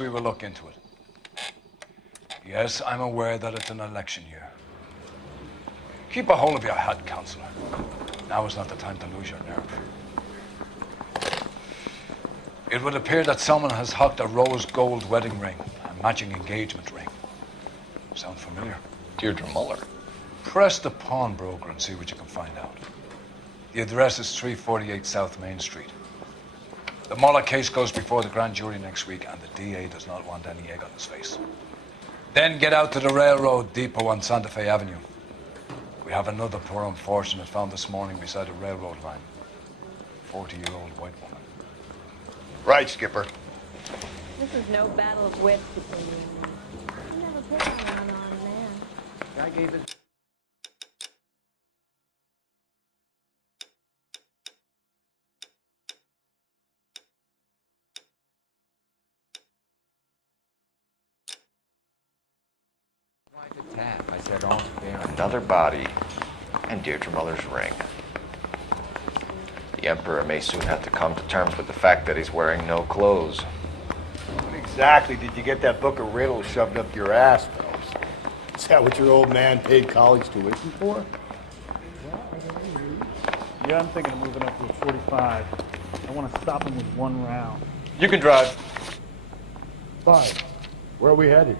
we will look into it. Yes, I'm aware that it's an election year. Keep a hold of your head, Counselor. Now is not the time to lose your nerve. It would appear that someone has hocked a rose gold wedding ring, a matching engagement ring. Sound familiar? Deirdre Muller. Press the pawnbroker and see what you can find out. The address is 348 South Main Street. The Muller case goes before the grand jury next week, and the DA does not want any egg on his face. Then get out to the railroad depot on Santa Fe Avenue. We have another poor unfortunate found this morning beside a railroad line. 40-year-old white woman. Right, Skipper. This is no battle of wits between you and me. You never pick on an unarmed man. Guy gave his... Tap. I said all fair. Another body and Deirdre Muller's ring. The Emperor may soon have to come to terms with the fact that he's wearing no clothes. When exactly did you get that book of riddles shoved up your ass, Phelps? Is that what your old man paid college tuition for? Yeah, I'm thinking of moving up to a 45. I want to stop him with one round. You can drive. Fine. Where are we headed?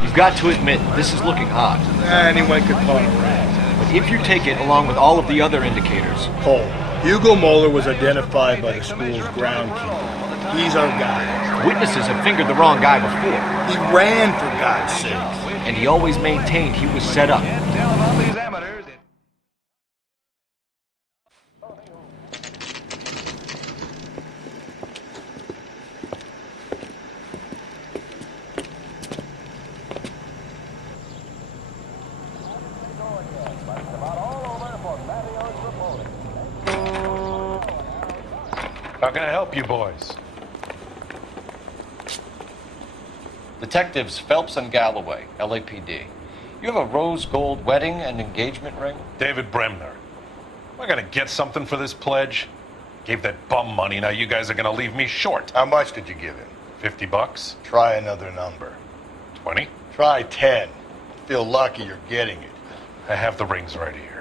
You've got to admit, this is looking odd. Anyone could call it rat. But if you take it along with all of the other indicators... Cole, Hugo Moeller was identified by the school's groundkeeper. He's our guy. Witnesses have fingered the wrong guy before. He ran, for God's sake. And he always maintained he was set up. How can I help you boys? Detectives Phelps and Galloway, LAPD. You have a rose gold wedding and engagement ring? David Bremner. Am I gonna get something for this pledge? Gave that bum money, now you guys are gonna leave me short. How much did you give him? $50? Try another number. 20? Try 10. Feel lucky you're getting it. I have the rings right here.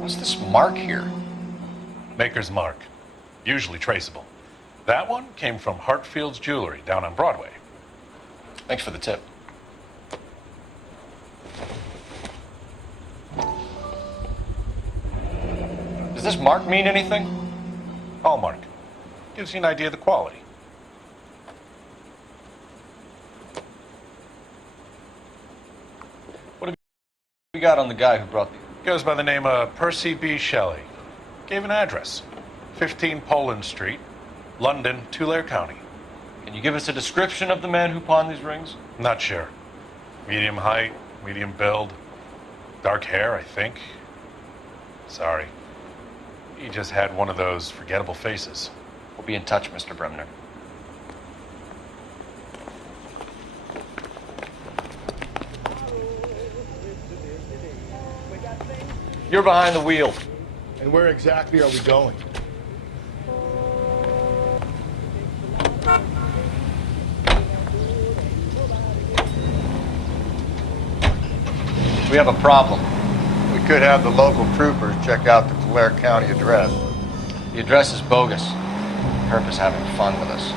What's this mark here? Maker's mark. Usually traceable. That one came from Hartfield's Jewelry down on Broadway. Thanks for the tip. Does this mark mean anything? Hallmark. Gives you an idea of the quality. What have you got on the guy who brought these? Goes by the name of Percy B. Shelley. Gave an address. 15 Poland Street, London, Tulare County. Can you give us a description of the man who pawned these rings? Not sure. Medium height, medium build. Dark hair, I think. Sorry. He just had one of those forgettable faces. We'll be in touch, Mr. Bremner. You're behind the wheel. And where exactly are we going? We have a problem. We could have the local troopers check out the Tulare County address. The address is bogus. Purpose having fun with us.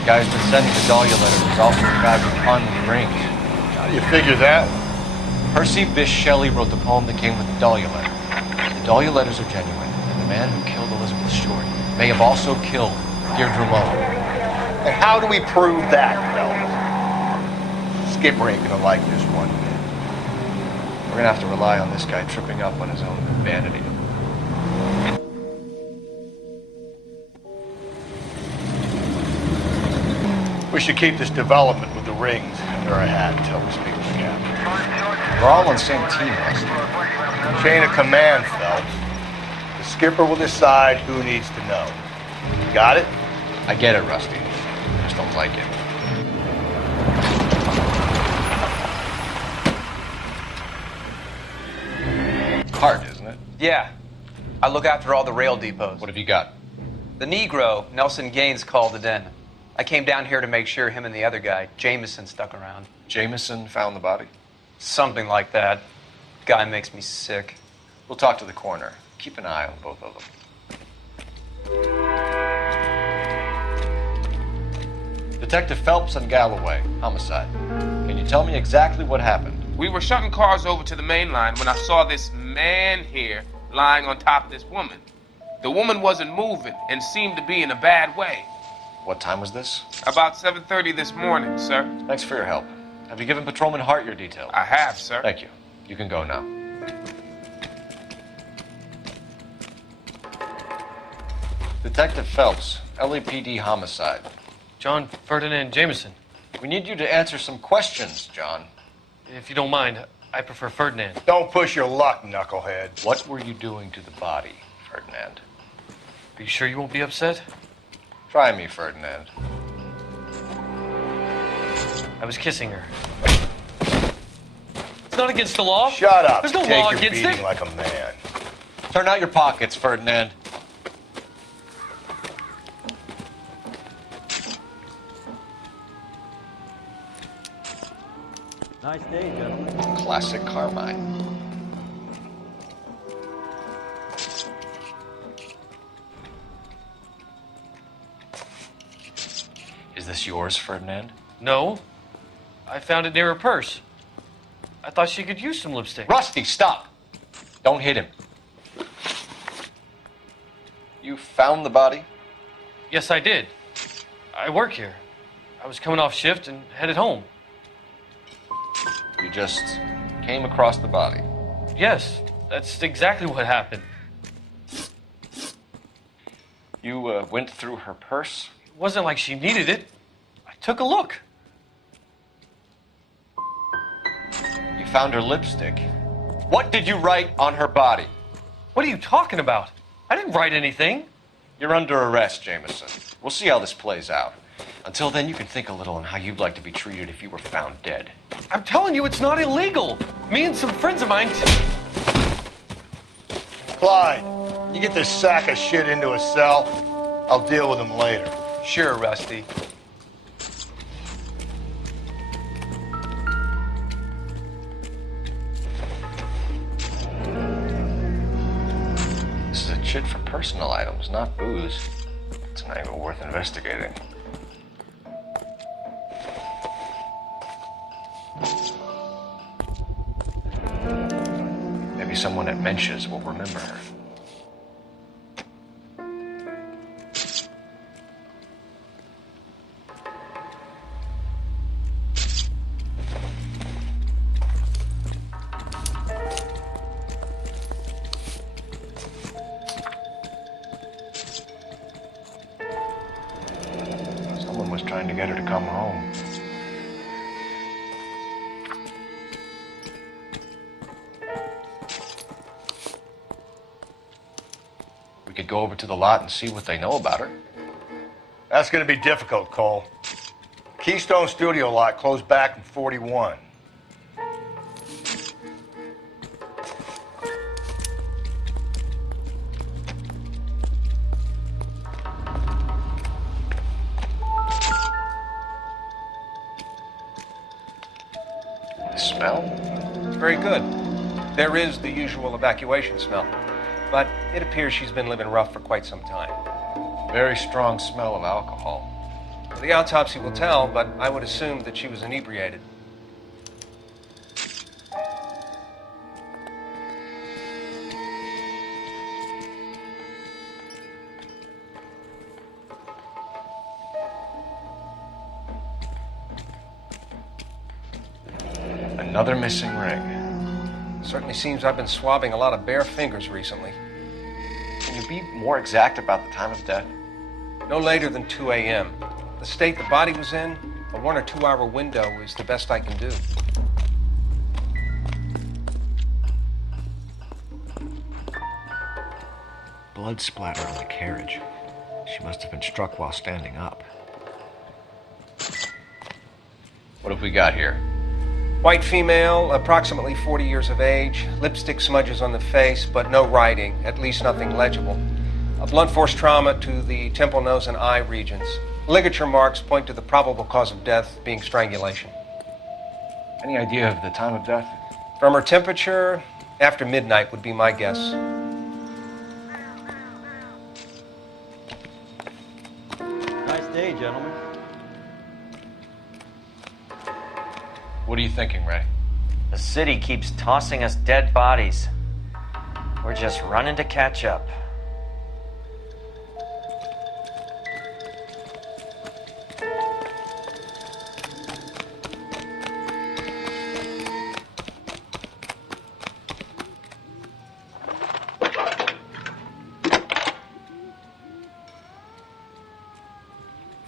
The guy who's been sending the Dahlia letters is also the guy who pawned the rings. How do you figure that? Percy Bysshe Shelley wrote the poem that came with the Dahlia letter. The Dahlia letters are genuine, and the man who killed Elizabeth Short may have also killed Deirdre Muller. And how do we prove that, fellas? Skipper ain't gonna like this one. We're gonna have to rely on this guy tripping up on his own vanity. We should keep this development with the rings under our hat until we speak with the captain. We're all on the same team, Rusty. Chain of command, Phelps. The skipper will decide who needs to know. Got it? I get it, Rusty. I just don't like it. Hard, isn't it? Yeah. I look after all the rail depots. What have you got? The Negro, Nelson Gaines, called it in. I came down here to make sure him and the other guy, Jameson, stuck around. Jameson found the body? Something like that. Guy makes me sick. We'll talk to the coroner. Keep an eye on both of them. Detective Phelps and Galloway, homicide. Can you tell me exactly what happened? We were shutting cars over to the main line when I saw this man here lying on top of this woman. The woman wasn't moving and seemed to be in a bad way. What time was this? About 7:30 this morning, sir. Thanks for your help. Have you given Patrolman Hart your details? I have, sir. Thank you. You can go now. Detective Phelps, LAPD homicide. John Ferdinand Jameson. We need you to answer some questions, John. If you don't mind, I prefer Ferdinand. Don't push your luck, knucklehead. What were you doing to the body, Ferdinand? Are you sure you won't be upset? Try me, Ferdinand. I was kissing her. It's not against the law. Shut up. There's no Take law your against beating it. like a man. Turn out your pockets, Ferdinand. Nice day, gentlemen. Classic Carmine. Is this yours, Ferdinand? No. I found it near her purse. I thought she could use some lipstick. Rusty, stop! Don't hit him. You found the body? Yes, I did. I work here. I was coming off shift and headed home. You just came across the body. Yes, that's exactly what happened. You went through her purse? It wasn't like she needed it. I took a look. You found her lipstick. What did you write on her body? What are you talking about? I didn't write anything. You're under arrest, Jameson. We'll see how this plays out. Until then, you can think a little on how you'd like to be treated if you were found dead. I'm telling you, it's not illegal. Me and some friends of mine... Clyde, you get this sack of shit into a cell. I'll deal with him later. Sure, Rusty. This is a chit for personal items, not booze. It's not even worth investigating. Maybe someone at Mensch's will remember her. Someone was trying to get her to come home. We could go over to the lot and see what they know about her. That's going to be difficult, Cole. Keystone Studio lot closed back in 41. The smell? It's very good. There is the usual evacuation smell, but it appears she's been living rough for quite some time. Very strong smell of alcohol. The autopsy will tell, but I would assume that she was inebriated. Another missing ring. Certainly seems I've been swabbing a lot of bare fingers recently. Can you be more exact about the time of death? No later than 2 a.m. The state the body was in, a 1 or 2 hour window is the best I can do. blood splatter on the carriage. She must have been struck while standing up. What have we got here? White female, approximately 40 years of age, lipstick smudges on the face, but no writing, at least nothing legible. A blunt force trauma to the temple, nose, and eye regions. Ligature marks point to the probable cause of death being strangulation. Any idea of the time of death? From her temperature, after midnight would be my guess. Nice day, gentlemen. What are you thinking, Ray? The city keeps tossing us dead bodies. We're just running to catch up.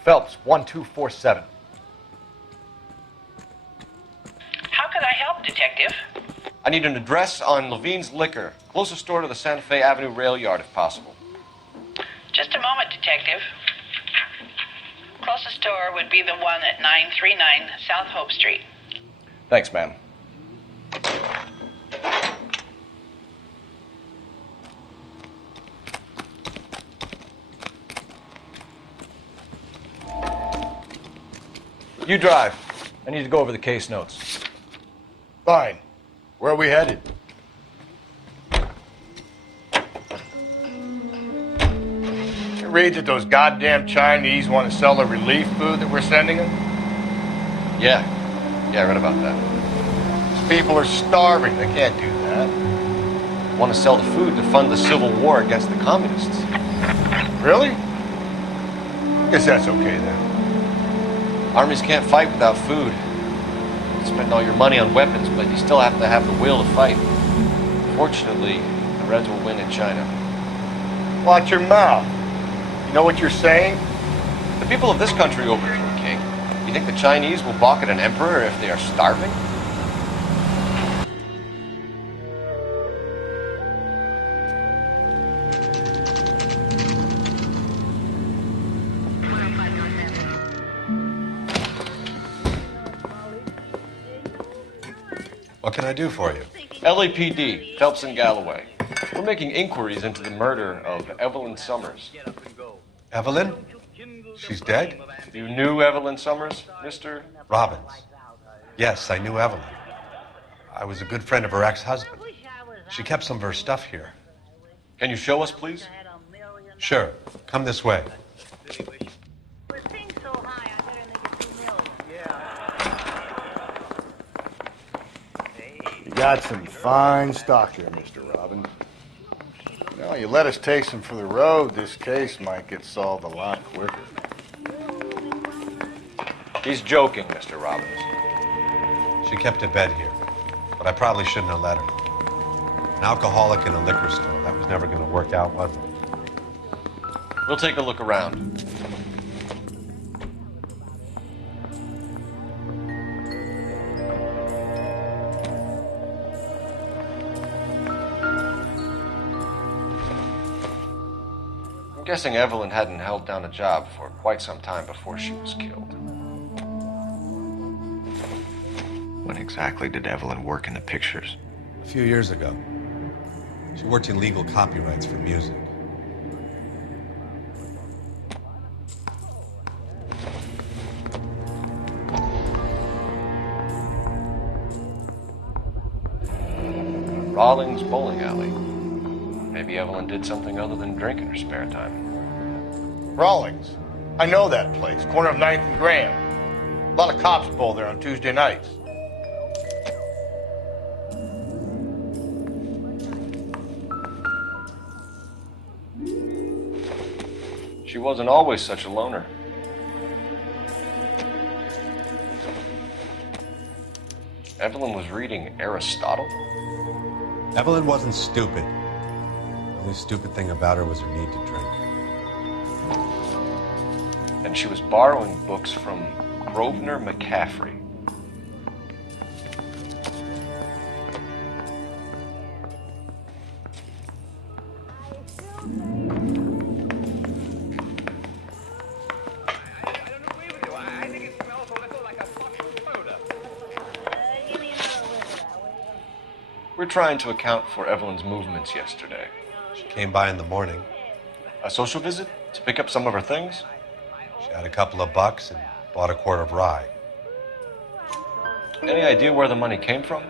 Phelps, 1247. How can I help, Detective? I need an address on Levine's Liquor. Closest store to the Santa Fe Avenue rail yard, if possible. Just a moment, Detective. Closest store would be the one at 939 South Hope Street. Thanks, ma'am. You drive. I need to go over the case notes. Fine. Where are we headed? You read that those goddamn Chinese want to sell the relief food that we're sending them? Yeah, I read about that. These people are starving. They can't do that. Want to sell the food to fund the civil war against the communists. Really? Guess that's okay then. Armies can't fight without food. You spend all your money on weapons, but you still have to have the will to fight. Fortunately, the Reds will win in China. Watch your mouth. You know what you're saying? The people of this country overthrew a king. You think the Chinese will balk at an emperor if they are starving? What can I do for you? LAPD, Phelps and Galloway. We're making inquiries into the murder of Evelyn Summers. Evelyn? She's dead? You knew Evelyn Summers, Mr. Robbins. Yes, I knew Evelyn. I was a good friend of her ex-husband. She kept some of her stuff here. Can you show us, please? Sure. Come this way. You got some fine stock here, Mr. Robbins. You know, you let us take some for the road, this case might get solved a lot quicker. He's joking, Mr. Robbins. She kept a bed here, but I probably shouldn't have let her. An alcoholic in a liquor store. That was never going to work out, was it? We'll take a look around. I'm guessing Evelyn hadn't held down a job for quite some time before she was killed. When exactly did Evelyn work in the pictures? A few years ago. She worked in legal copyrights for music. Rawlings Bowling Alley. Maybe Evelyn did something other than drink in her spare time. Rawlings. I know that place. Corner of 9th and Grand. A lot of cops bowl there on Tuesday nights. She wasn't always such a loner. Evelyn was reading Aristotle? Evelyn wasn't stupid. The only stupid thing about her was her need to drink. And she was borrowing books from Grosvenor McCaffrey. We're trying to account for Evelyn's movements yesterday. She came by in the morning. A social visit to pick up some of her things? She had a couple of bucks and bought a quart of rye. Any idea where the money came from?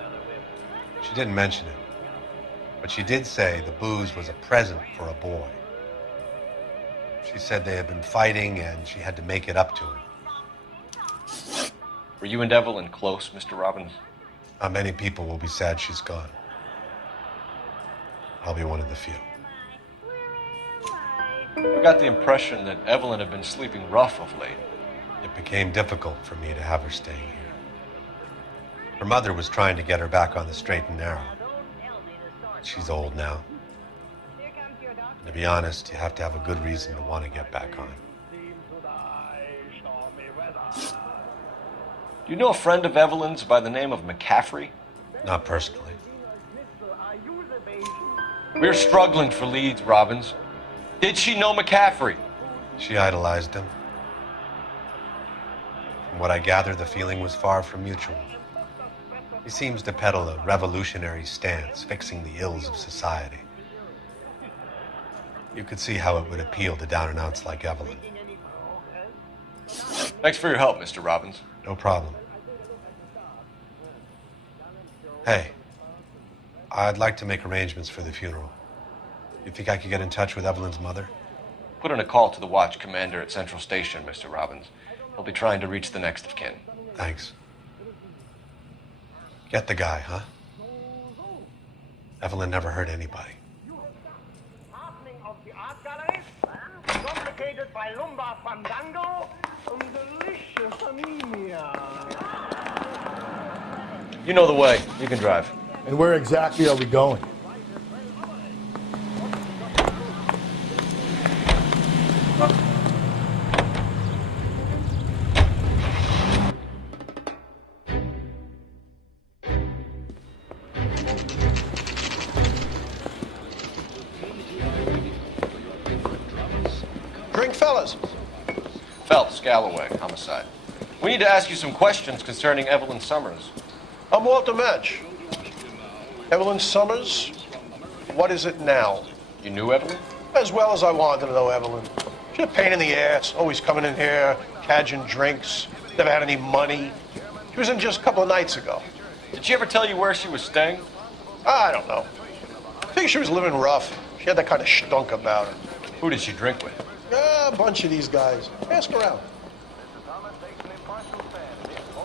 She didn't mention it, but she did say the booze was a present for a boy. She said they had been fighting and she had to make it up to him. Were you and Evelyn close, Mr. Robbins? Many people will be sad she's gone. I'll be one of the few. I got the impression that Evelyn had been sleeping rough of late. It became difficult for me to have her staying here. Her mother was trying to get her back on the straight and narrow. She's old now. And to be honest, you have to have a good reason to want to get back on. Do you know a friend of Evelyn's by the name of McCaffrey? Not personally. We're struggling for leads, Robbins. Did she know McCaffrey? She idolized him. From what I gather, the feeling was far from mutual. He seems to peddle a revolutionary stance, fixing the ills of society. You could see how it would appeal to down-and-outs like Evelyn. Thanks for your help, Mr. Robbins. No problem. Hey, I'd like to make arrangements for the funeral. You think I could get in touch with Evelyn's mother? Put in a call to the watch commander at Central Station, Mr. Robbins. He'll be trying to reach the next of kin. Thanks. Get the guy, huh? Evelyn never hurt anybody. Complicated by lumbar fandango and delicious anemia. You know the way. You can drive. And where exactly are we going? Drink, fellas. Phelps, Galloway, homicide. We need to ask you some questions concerning Evelyn Summers. I'm Walter Match. Evelyn Summers, what is it now? You knew Evelyn? As well as I wanted to know Evelyn. She's a pain in the ass, always coming in here, cadging drinks, never had any money. She was in just a couple of nights ago. Did she ever tell you where she was staying? I don't know. I think she was living rough. She had that kind of stunk about her. Who did she drink with? A bunch of these guys. Ask around.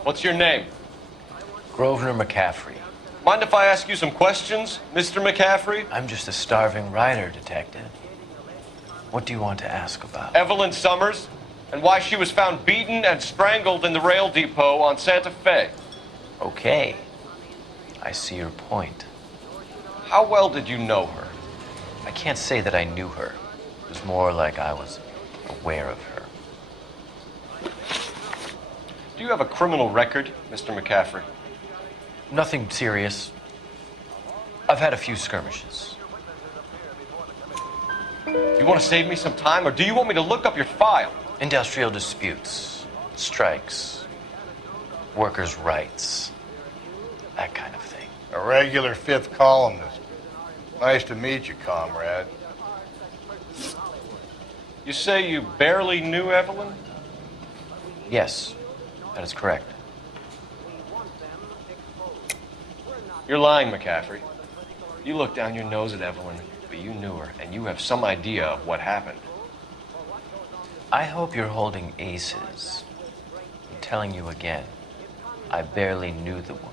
What's your name? Grosvenor McCaffrey. Mind if I ask you some questions, Mr. McCaffrey? I'm just a starving writer, Detective. What do you want to ask about? Evelyn Summers, and why she was found beaten and strangled in the rail depot on Santa Fe. Okay. I see your point. How well did you know her? I can't say that I knew her. It was more like I was aware of her. Do you have a criminal record, Mr. McCaffrey? Nothing serious. I've had a few skirmishes. You want to save me some time, or do you want me to look up your file? Industrial disputes, strikes, workers' rights, that kind of thing. A regular fifth columnist. Nice to meet you, comrade. You say you barely knew Evelyn? Yes, that is correct. You're lying, McCaffrey. You looked down your nose at Evelyn, but you knew her, and you have some idea of what happened. I hope you're holding aces. I'm telling you again, I barely knew the woman.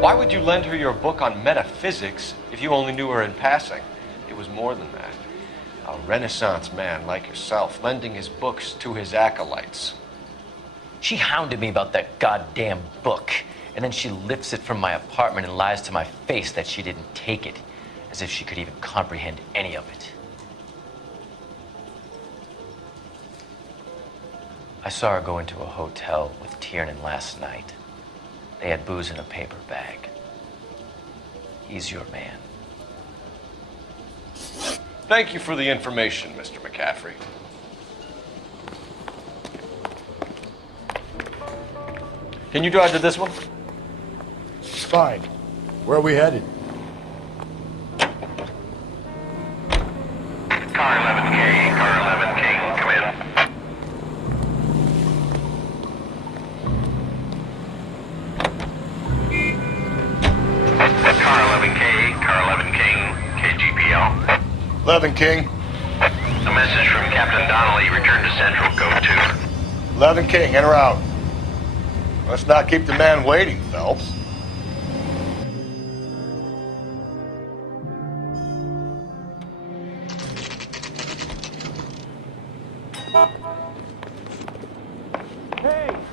Why would you lend her your book on metaphysics if you only knew her in passing? It was more than that. A Renaissance man like yourself lending his books to his acolytes. She hounded me about that goddamn book, and then she lifts it from my apartment and lies to my face that she didn't take it, as if she could even comprehend any of it. I saw her go into a hotel with Tiernan last night. They had booze in a paper bag. He's your man. Thank you for the information, Mr. McCaffrey. Can you drive to this one? Fine. Where are we headed? Car 11K, car 11K, come in. Car 11K, car 11K, KGPL. 11 King. A message from Captain Donnelly, return to Central, code 2. 11 King, in or out? Let's not keep the man waiting, Phelps.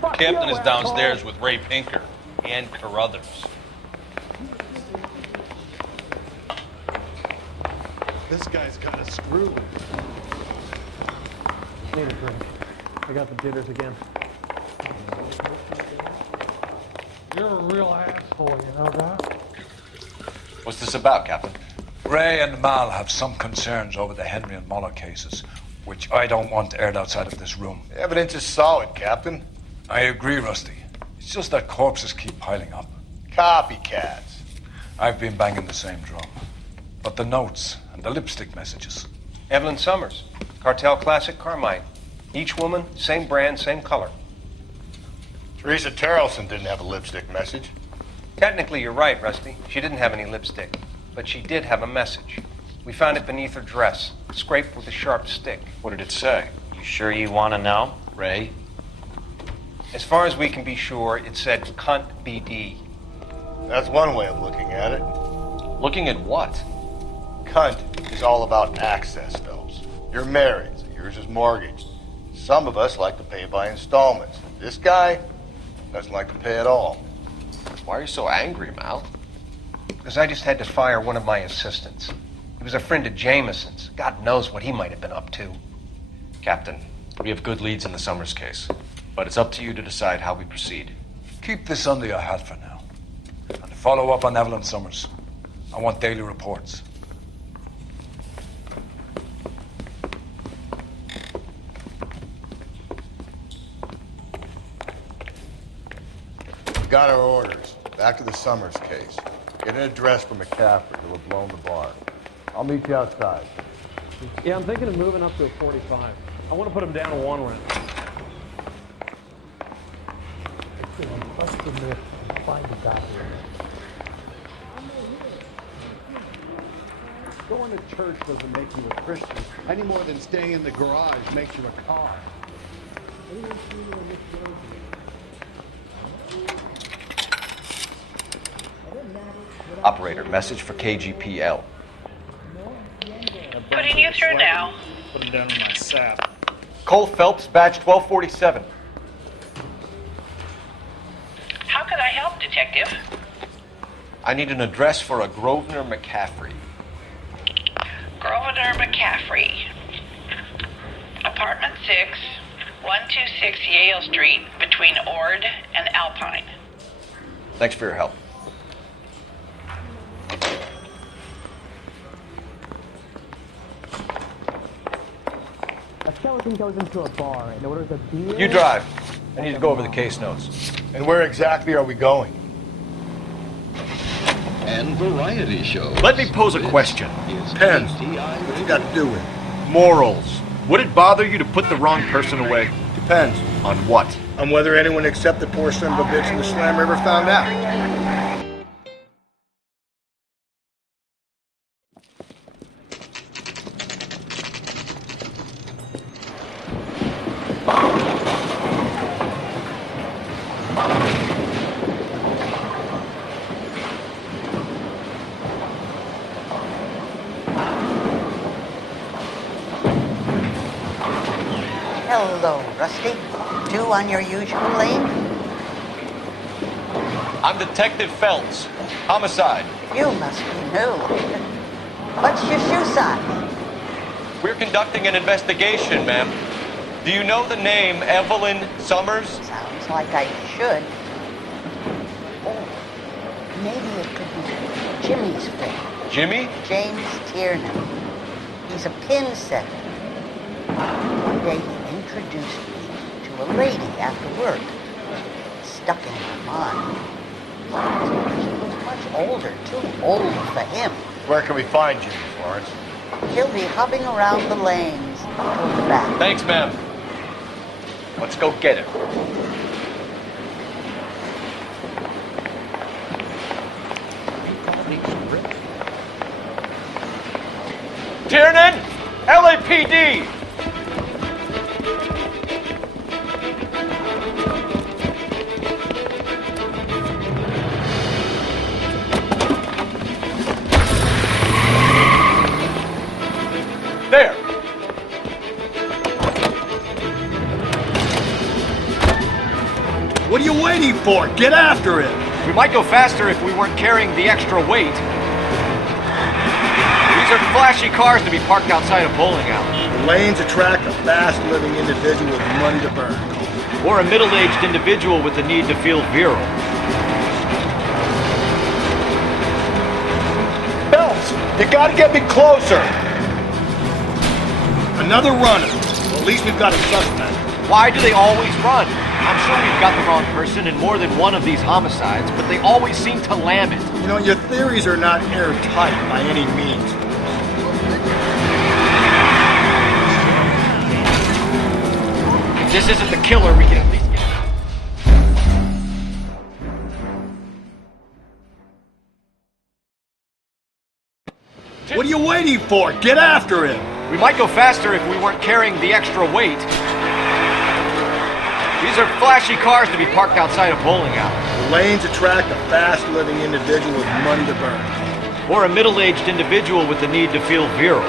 Captain is downstairs with Ray Pinker and Carruthers. This guy's got a screw. Need a drink. I got the jitters again. You're a real asshole, you know that? What's this about, Captain? Ray and Mal have some concerns over the Henry and Muller cases, which I don't want aired outside of this room. The evidence is solid, Captain. I agree, Rusty. It's just that corpses keep piling up. Copycats. I've been banging the same drum. But the notes and the lipstick messages. Evelyn Summers, Cartel Classic Carmine. Each woman, same brand, same color. Teresa Terrelson didn't have a lipstick message. Technically, you're right, Rusty. She didn't have any lipstick, but she did have a message. We found it beneath her dress, scraped with a sharp stick. What did it say? You sure you want to know? Ray? As far as we can be sure, it said cunt BD. That's one way of looking at it. Looking at what? Cunt is all about access, Phelps. You're married, so yours is mortgaged. Some of us like to pay by installments. This guy doesn't like to pay at all. Why are you so angry, Mal? Because I just had to fire one of my assistants. He was a friend of Jameson's. God knows what he might have been up to. Captain, we have good leads in the Summers case, but it's up to you to decide how we proceed. Keep this under your hat for now. And follow up on Evelyn Summers. I want daily reports. Got our orders. Back to the Summers case. Get an address for McCaffrey who have blown the bar. I'll meet you outside. Yeah, I'm thinking of moving up to a 45. I want to put him down to 1 round. Find the guy here. Going to church doesn't make you a Christian any more than staying in the garage makes you a car. Operator, message for KGPL. Putting you through now. Put him down in my sap. Cole Phelps, badge 1247. How could I help, Detective? I need an address for a Grosvenor McCaffrey. Grosvenor McCaffrey. Apartment 6, 126 Yale Street, between Ord and Alpine. Thanks for your help. A skeleton goes into a bar and orders a beer. You drive. I need to go over the case notes. And where exactly are we going? And variety show. Let me pose a question. Pens. What's it got to do with it? Morals. Would it bother you to put the wrong person away? Depends. On what? On whether anyone except the poor son of a bitch in the Slam River found out. Hello, Rusty. 2 on your usual lane? I'm Detective Phelps. Homicide. You must be new. What's your shoe size? We're conducting an investigation, ma'am. Do you know the name Evelyn Summers? Sounds like I should. Oh, maybe it could be Jimmy's friend. Jimmy? James Tiernan. He's a pin setter. One day he introduced me to a lady after work. stuck in her mind. She was much older, too old for him. Where can we find Jimmy, Florence? He'll be hopping around the lanes toward the back. Thanks, ma'am. Let's go get him. Tiernan, LAPD. There. What are you waiting for? Get after him! We might go faster if we weren't carrying the extra weight. These are flashy cars to be parked outside a bowling alley. The lanes attract a fast-living individual with money to burn. Or a middle-aged individual with the need to feel virile. Belts, you gotta get me closer! Another runner. Well, at least we've got a suspect. Why do they always run? I'm sure we've got the wrong person in more than one of these homicides, but they always seem to lam it. You know, your theories are not airtight by any means. If this isn't the killer, we can at least get him. What are you waiting for? Get after him! We might go faster if we weren't carrying the extra weight. These are flashy cars to be parked outside a bowling alley. The lanes attract a fast-living individual with money to burn. Or a middle-aged individual with the need to feel virile.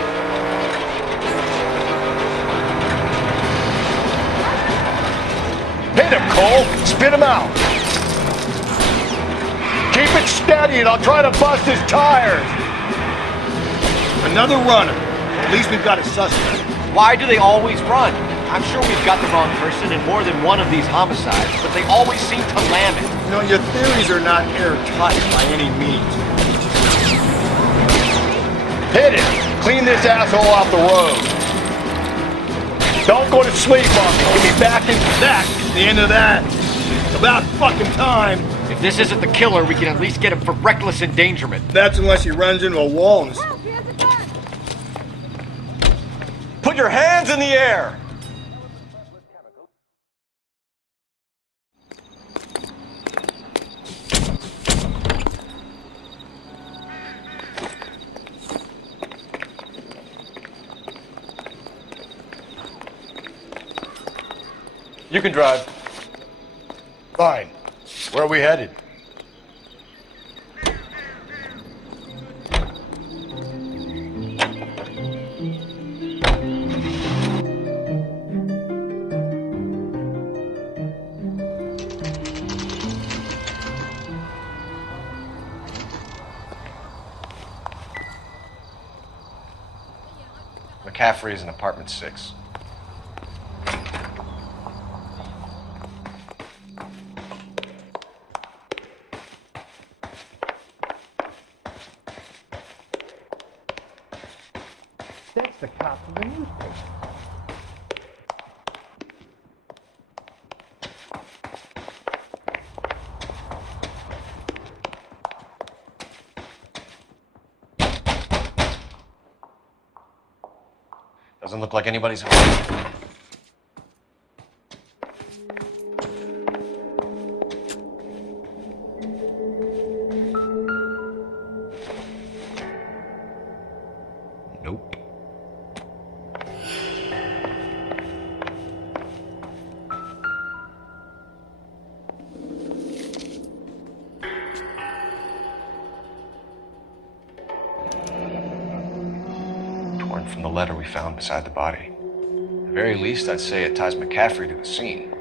Hit him, Cole! Spit him out! Keep it steady and I'll try to bust his tires! Another runner. At least we've got a suspect. Why do they always run? I'm sure we've got the wrong person in more than one of these homicides, but they always seem to lam it. You know, your theories are not airtight by any means. Hit him! Clean this asshole off the road! Don't go to sleep on me! Give me back in that! The end of that! About fucking time! If this isn't the killer, we can at least get him for reckless endangerment. That's unless he runs into a wall and... Put your hands in the air! You can drive. Fine. Where are we headed? McCaffrey is in apartment 6. That's the cop from the newspaper. Doesn't look like anybody's home. Nope. Torn from the letter we found beside the body. At the very least, I'd say it ties McCaffrey to the scene.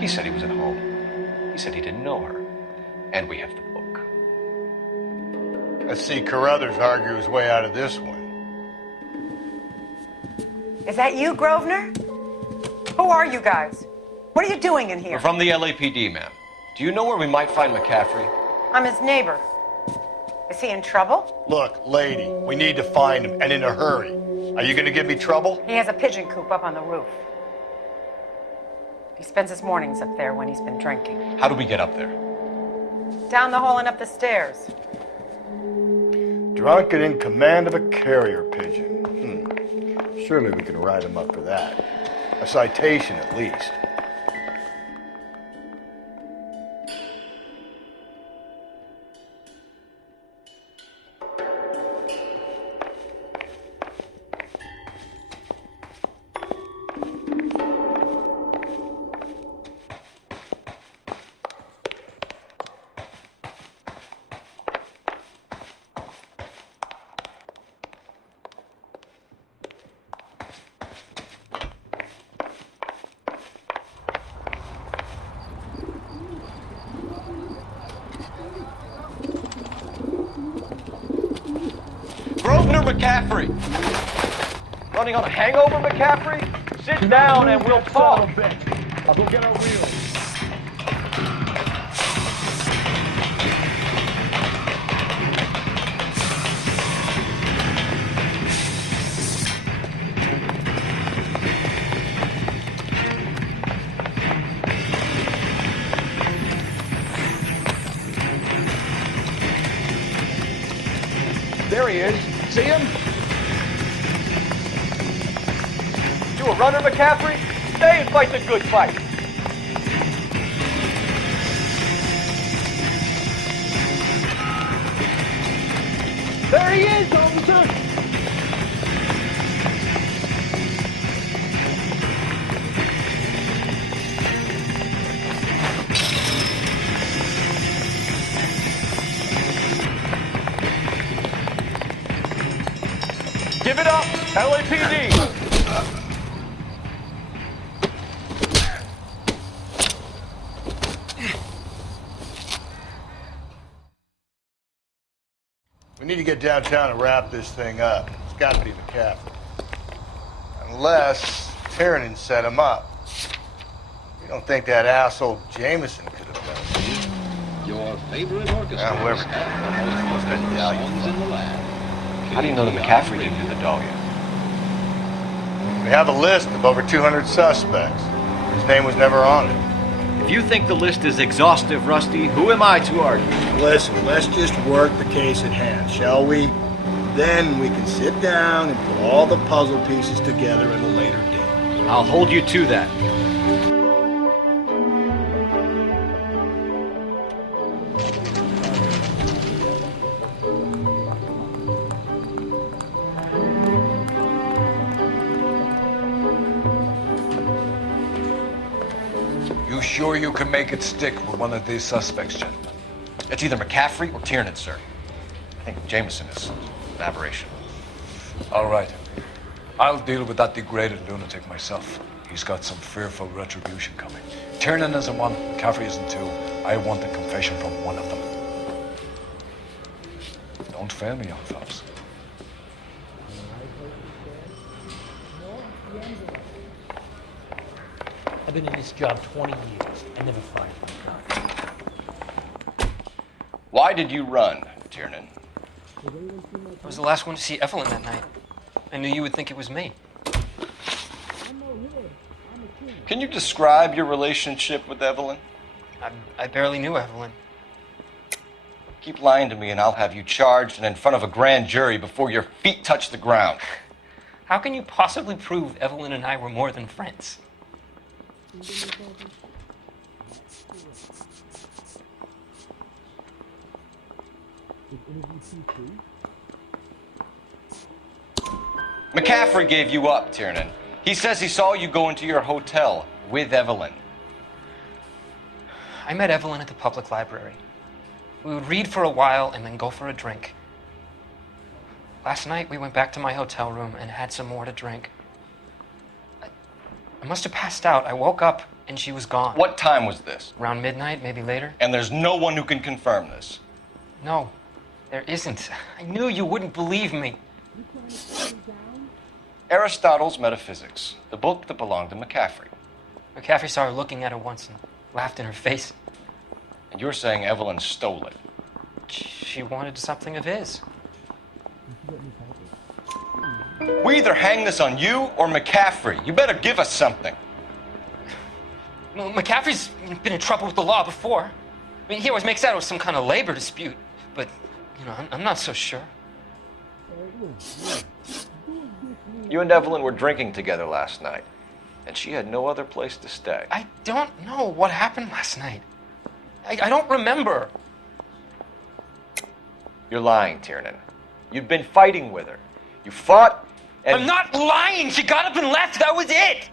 He said he was at home. He said he didn't know her. And we have the book. Let's see Carruthers argue his way out of this one. Is that you, Grosvenor? Who are you guys? What are you doing in here? We're from the LAPD, ma'am. Do you know where we might find McCaffrey? I'm his neighbor. Is he in trouble? Look, lady, we need to find him, and in a hurry. Are you gonna give me trouble? He has a pigeon coop up on the roof. He spends his mornings up there when he's been drinking. How do we get up there? Down the hall and up the stairs. Drunk and in command of a carrier pigeon. Surely we can write him up for that. A citation, at least. Grosvenor McCaffrey! Running on a hangover, McCaffrey? Sit down and we'll talk. I'll go get our wheels. There he is. See him? You a runner, McCaffrey? Stay and fight the good fight. There he is, officer! Give it up, LAPD! We need to get downtown and wrap this thing up. It's got to be McCaffrey. Unless Tiernan set him up. You don't think that asshole Jameson could have done it? Your favorite orchestra. Whoever. Songs in the land. How do you know that McCaffrey didn't do the dog yet? We have a list of over 200 suspects. His name was never on it. If you think the list is exhaustive, Rusty, who am I to argue? Listen, let's just work the case at hand, shall we? Then we can sit down and put all the puzzle pieces together at a later date. I'll hold you to that. You sure you can make it stick with one of these suspects, gentlemen? It's either McCaffrey or Tiernan, sir. I think Jameson is an aberration. All right. I'll deal with that degraded lunatic myself. He's got some fearful retribution coming. Tiernan isn't one, McCaffrey isn't two. I want a confession from one of them. Don't fail me, young fellas. I've been in this job 20 years. I never fired my gun. Why did you run, Tiernan? I was the last one to see Evelyn that night. I knew you would think it was me. Can you describe your relationship with Evelyn? I barely knew Evelyn. Keep lying to me and I'll have you charged and in front of a grand jury before your feet touch the ground. How can you possibly prove Evelyn and I were more than friends? McCaffrey gave you up, Tiernan. He says he saw you go into your hotel with Evelyn. I met Evelyn at the public library. We would read for a while and then go for a drink. Last night, we went back to my hotel room and had some more to drink. I must have passed out. I woke up and she was gone. What time was this? Around midnight, maybe later. And there's no one who can confirm this? No, there isn't. I knew you wouldn't believe me. Aristotle's Metaphysics, the book that belonged to McCaffrey. McCaffrey saw her looking at her once and laughed in her face. And you're saying Evelyn stole it? She wanted something of his. We either hang this on you or McCaffrey. You better give us something. Well, McCaffrey's been in trouble with the law before. I mean, he always makes out it was some kind of labor dispute, but, you know, I'm not so sure. You and Evelyn were drinking together last night, and she had no other place to stay. I don't know what happened last night. I don't remember. You're lying, Tiernan. You'd been fighting with her. You fought, and... I'm not lying! She got up and left, that was it!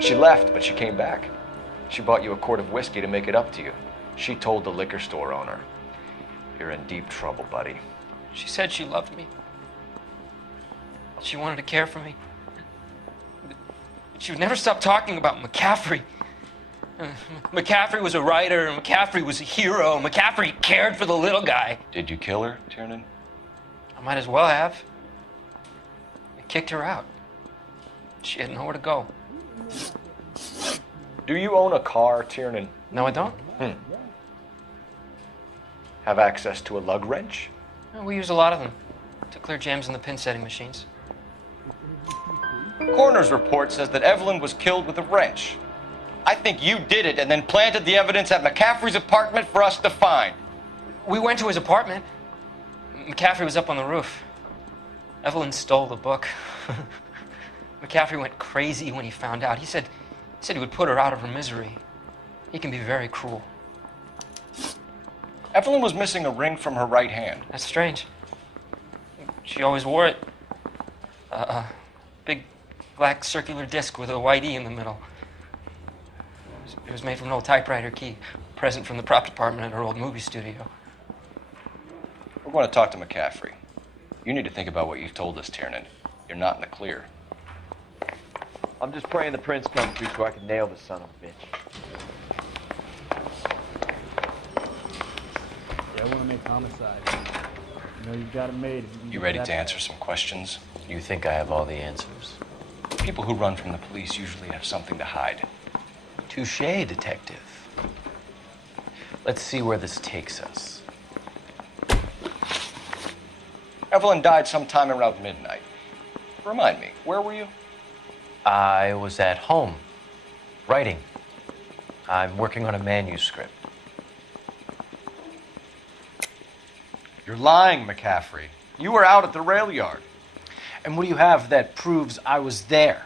She left, but she came back. She bought you a quart of whiskey to make it up to you. She told the liquor store owner. You're in deep trouble, buddy. She said she loved me. She wanted to care for me. She would never stop talking about McCaffrey. McCaffrey was a writer, McCaffrey was a hero, McCaffrey cared for the little guy. Did you kill her, Tiernan? I might as well have. I kicked her out. She had nowhere to go. Do you own a car, Tiernan? No, I don't. Have access to a lug wrench? No, we use a lot of them to clear jams in the pin setting machines. Coroner's report says that Evelyn was killed with a wrench. I think you did it and then planted the evidence at McCaffrey's apartment for us to find. We went to his apartment. McCaffrey was up on the roof. Evelyn stole the book. McCaffrey went crazy when he found out. He said he would put her out of her misery. He can be very cruel. Evelyn was missing a ring from her right hand. That's strange. She always wore it. Big black circular disc with a white E in the middle. It was made from an old typewriter key, a present from the prop department at her old movie studio. We're going to talk to McCaffrey. You need to think about what you've told us, Tiernan. You're not in the clear. I'm just praying the prince comes through so I can nail this son of a bitch. Yeah, I want to make homicide. You know, you've got it made. You ready to answer some questions? You think I have all the answers? People who run from the police usually have something to hide. Touché, detective. Let's see where this takes us. Evelyn died sometime around midnight. Remind me, where were you? I was at home, writing. I'm working on a manuscript. You're lying, McCaffrey. You were out at the rail yard. And what do you have that proves I was there?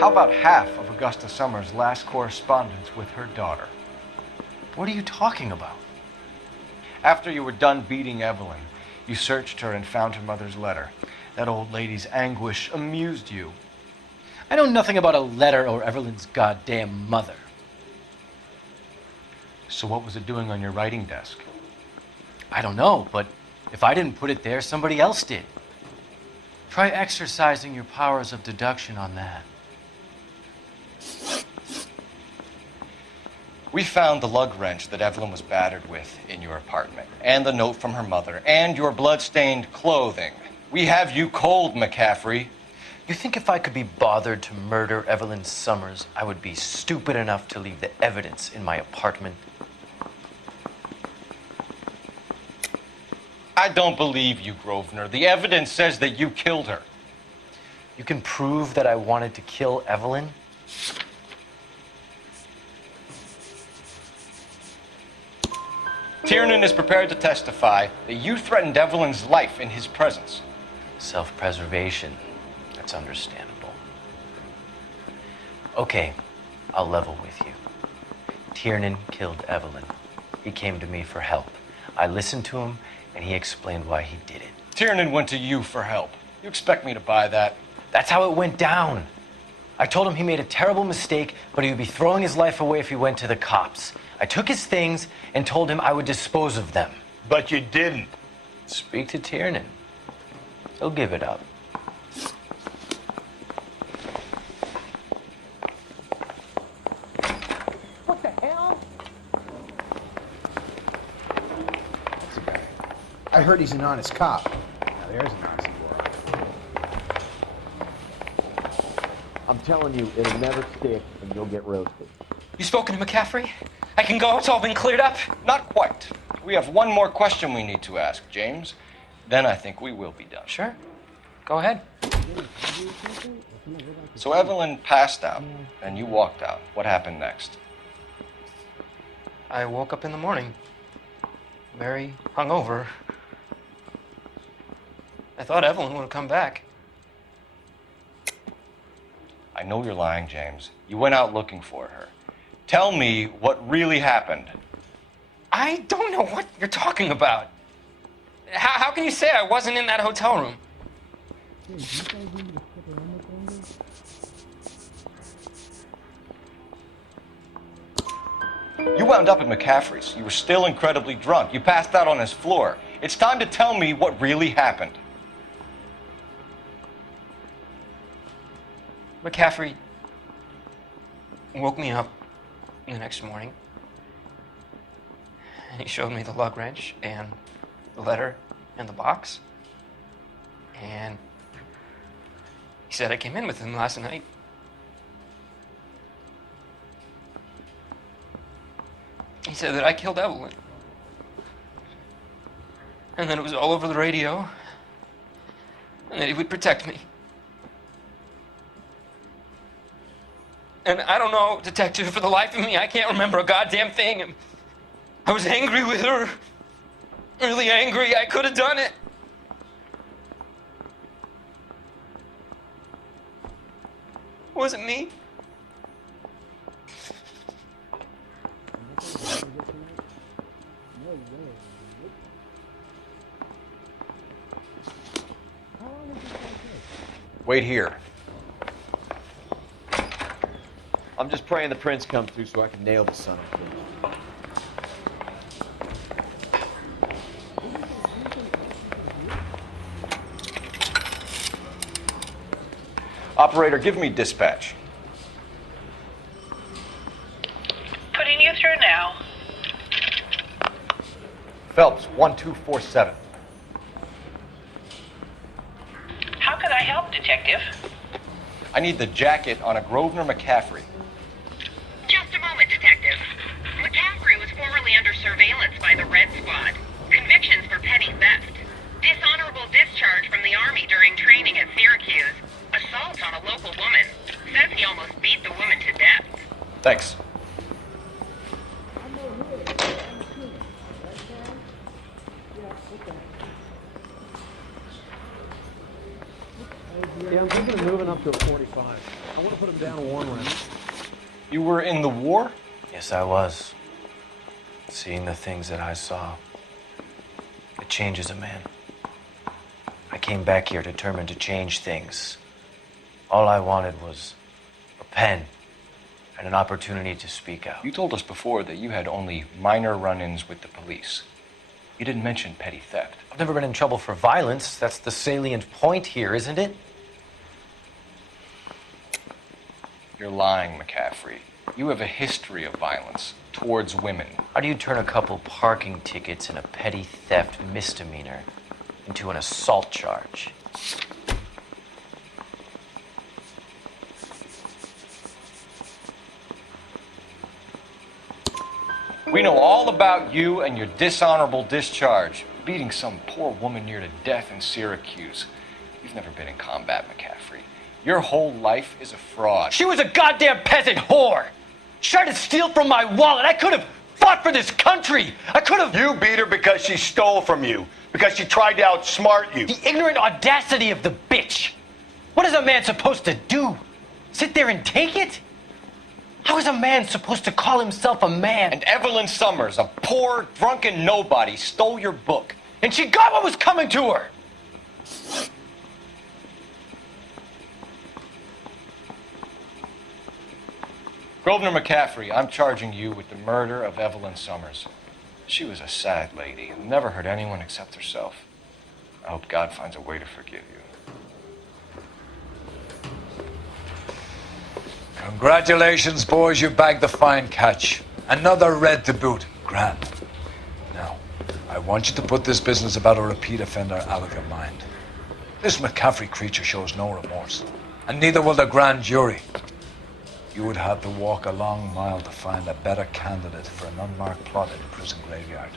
How about half of Augusta Summers' last correspondence with her daughter? What are you talking about? After you were done beating Evelyn, you searched her and found her mother's letter. That old lady's anguish amused you. I know nothing about a letter or Evelyn's goddamn mother. So what was it doing on your writing desk? I don't know, but if I didn't put it there, somebody else did. Try exercising your powers of deduction on that. We found the lug wrench that Evelyn was battered with in your apartment, and the note from her mother, and your blood-stained clothing. We have you cold, McCaffrey. You think if I could be bothered to murder Evelyn Summers, I would be stupid enough to leave the evidence in my apartment? I don't believe you, Grosvenor. The evidence says that you killed her. You can prove that I wanted to kill Evelyn? Tiernan is prepared to testify that you threatened Evelyn's life in his presence. Self-preservation. That's understandable. Okay, I'll level with you. Tiernan killed Evelyn. He came to me for help. I listened to him, and he explained why he did it. Tiernan went to you for help. You expect me to buy that? That's how it went down. I told him he made a terrible mistake, but he would be throwing his life away if he went to the cops. I took his things and told him I would dispose of them. But you didn't. Speak to Tiernan. He'll give it up. What the hell? I heard he's an honest cop. Now there's an honest boy. I'm telling you, it'll never stick, and you'll get roasted. You spoken to McCaffrey? I can go, it's all been cleared up? Not quite. We have one more question we need to ask, James. Then I think we will be done. Sure. Go ahead. So Evelyn passed out, and you walked out. What happened next? I woke up in the morning, very hungover. I thought Evelyn would have come back. I know you're lying, James. You went out looking for her. Tell me what really happened. I don't know what you're talking about. How can you say I wasn't in that hotel room? You wound up at McCaffrey's. You were still incredibly drunk. You passed out on his floor. It's time to tell me what really happened. McCaffrey woke me up the next morning, and he showed me the lug wrench and the letter and the box, and he said I came in with him last night. He said that I killed Evelyn, and that it was all over the radio, and that he would protect me. And I don't know, detective, for the life of me, I can't remember a goddamn thing. I was angry with her. Really angry. I could have done it. Was it me? Wait here. I'm just praying the prince comes through so I can nail the son of a bitch. Operator, give me dispatch. Putting you through now. Phelps, 1247. How could I help, detective? I need the jacket on a Grosvenor McCaffrey. Just a moment, detective. McCaffrey was formerly under surveillance by the Red Squad. Convictions for petty theft. Dishonorable discharge from the Army during training at Syracuse. Assault on a local woman. Says he almost beat the woman to death. Thanks. Yeah, I'm thinking of moving up to a 45. I want to put him down one round. You were in the war? Yes, I was. Seeing the things that I saw, it changes a man. I came back here determined to change things. All I wanted was a pen and an opportunity to speak out. You told us before that you had only minor run-ins with the police. You didn't mention petty theft. I've never been in trouble for violence. That's the salient point here, isn't it? You're lying, McCaffrey. You have a history of violence towards women. How do you turn a couple parking tickets and a petty theft misdemeanor into an assault charge? We know all about you and your dishonorable discharge, beating some poor woman near to death in Syracuse. You've never been in combat, McCaffrey. Your whole life is a fraud. She was a goddamn peasant whore! She tried to steal from my wallet. I could have fought for this country. I could have... You beat her because she stole from you. Because she tried to outsmart you. The ignorant audacity of the bitch. What is a man supposed to do? Sit there and take it? How is a man supposed to call himself a man? And Evelyn Summers, a poor, drunken nobody, stole your book. And she got what was coming to her. Grosvenor McCaffrey, I'm charging you with the murder of Evelyn Summers. She was a sad lady and never hurt anyone except herself. I hope God finds a way to forgive you. Congratulations, boys. You bagged the fine catch. Another red to boot. Grand. Now, I want you to put this business about a repeat offender out of your mind. This McCaffrey creature shows no remorse, and neither will the grand jury. You would have to walk a long mile to find a better candidate for an unmarked plot in the prison graveyard.